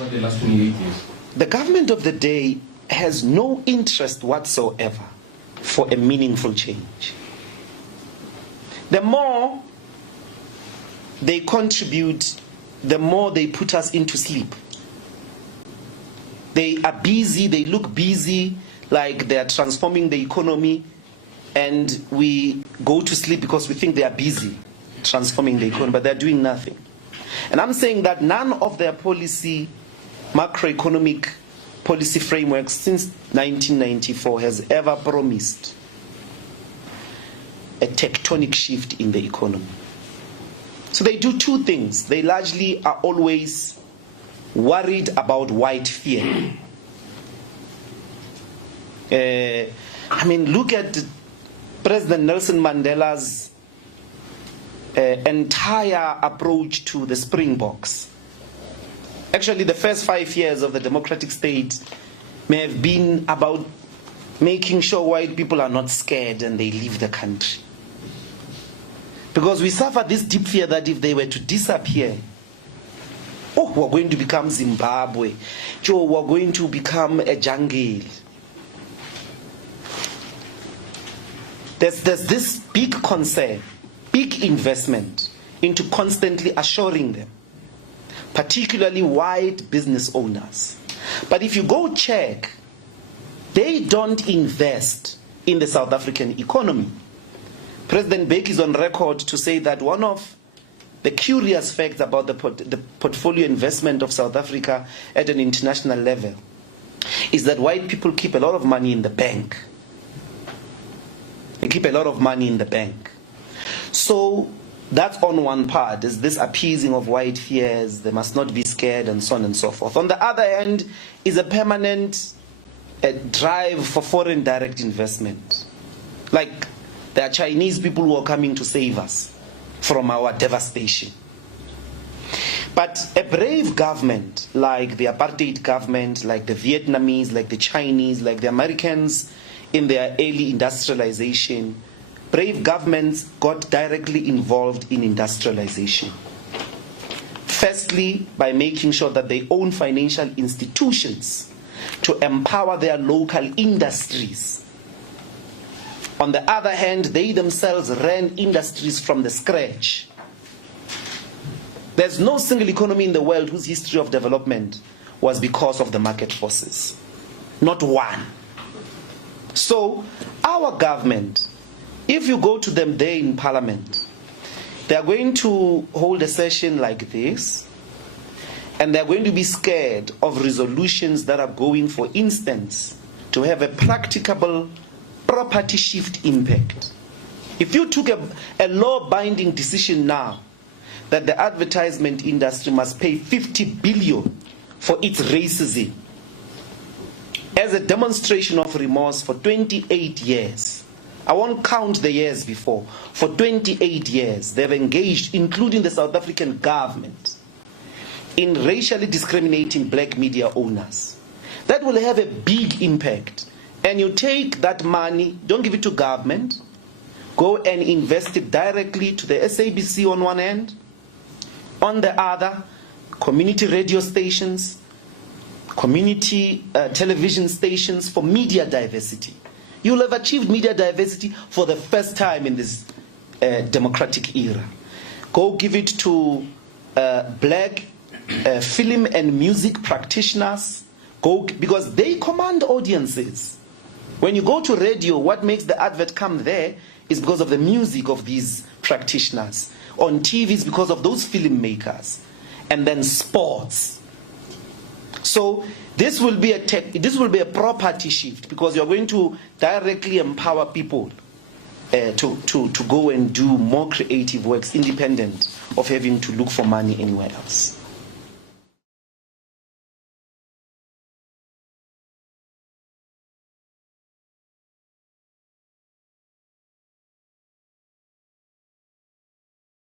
over the last 28 years? The government of the day has no interest whatsoever for a meaningful change. The more they contribute, the more they put us into sleep. They are busy, they look busy, like they are transforming the economy, and we go to sleep because we think they are busy transforming the economy, but they're doing nothing. And I'm saying that none of their policy, macroeconomic policy frameworks since 1994 has ever promised a tectonic shift in the economy. So they do two things. They largely are always worried about white fear. Look at President Nelson Mandela's entire approach to the Springboks. Actually, the first 5 years of the democratic state may have been about making sure white people are not scared and they leave the country. Because we suffer this deep fear that if they were to disappear, we're going to become Zimbabwe. We're going to become a jungle. There's this big concern, big investment into constantly assuring them, particularly white business owners. But if you go check, they don't invest in the South African economy. President Mbeki is on record to say that one of the curious facts about the portfolio investment of South Africa at an international level is that white people keep a lot of money in the bank. They keep a lot of money in the bank. So that's on one part, is this appeasing of white fears, they must not be scared and so on and so forth. On the other hand is a permanent drive for foreign direct investment. Like there are Chinese people who are coming to save us from our devastation. But a brave government like the apartheid government, like the Vietnamese, like the Chinese, like the Americans in their early industrialization, brave governments got directly involved in industrialization. Firstly, by making sure that they own financial institutions to empower their local industries. On the other hand, they themselves ran industries from the scratch. There's no single economy in the world whose history of development was because of the market forces. Not one. So, our government, if you go to them there in Parliament, they are going to hold a session like this, and they are going to be scared of resolutions that are going, for instance, to have a practicable property shift impact. If you took a law-binding decision now that the advertisement industry must pay 50 billion for its racism, as a demonstration of remorse for 28 years, I won't count the years before, for 28 years they've engaged, including the South African government, in racially discriminating black media owners. That will have a big impact. And you take that money, don't give it to government, go and invest it directly to the SABC on one end, on the other, community radio stations, community television stations for media diversity. You'll have achieved media diversity for the first time in this democratic era. Go give it to black film and music practitioners, because they command audiences. When you go to radio, what makes the advert come there is because of the music of these practitioners. On TV is because of those filmmakers. And then sports. So this will be a property shift, because you're going to directly empower people to go and do more creative works independent of having to look for money anywhere else.